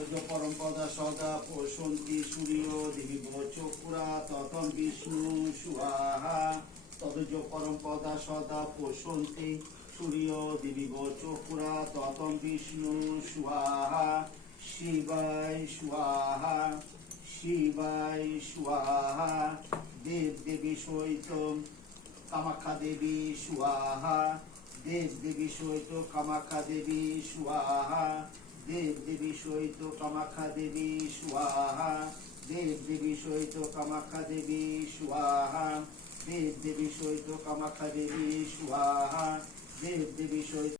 তদজ পরমপদা সদা পোষন্তি সূর্য দেবীব চক্ষুরা ততম বিষ্ণু সুয়াহা তদজ পরমপদা সদা পোষন্তি সূর্য দেবীব চক্ষুরা ততম বিষ্ণু সুয়াহা শিবায় সুয়াহা শিবায় সুয়াহা দেব দেবী সহিত কামাখ্যা দেবী সুয়াহা দেব দেবী সহিত কামাখ্যা দেবী সুয়াহা দেব দেবী সহিত কামাখ্যা দেবী সুয়াহা দেব দেবী সহিত কামাখ্যা দেবী সুয়াহা দেব দেবী সহিত কামাখ্যা দেবী সুয়াহা দেব দেবী সহিত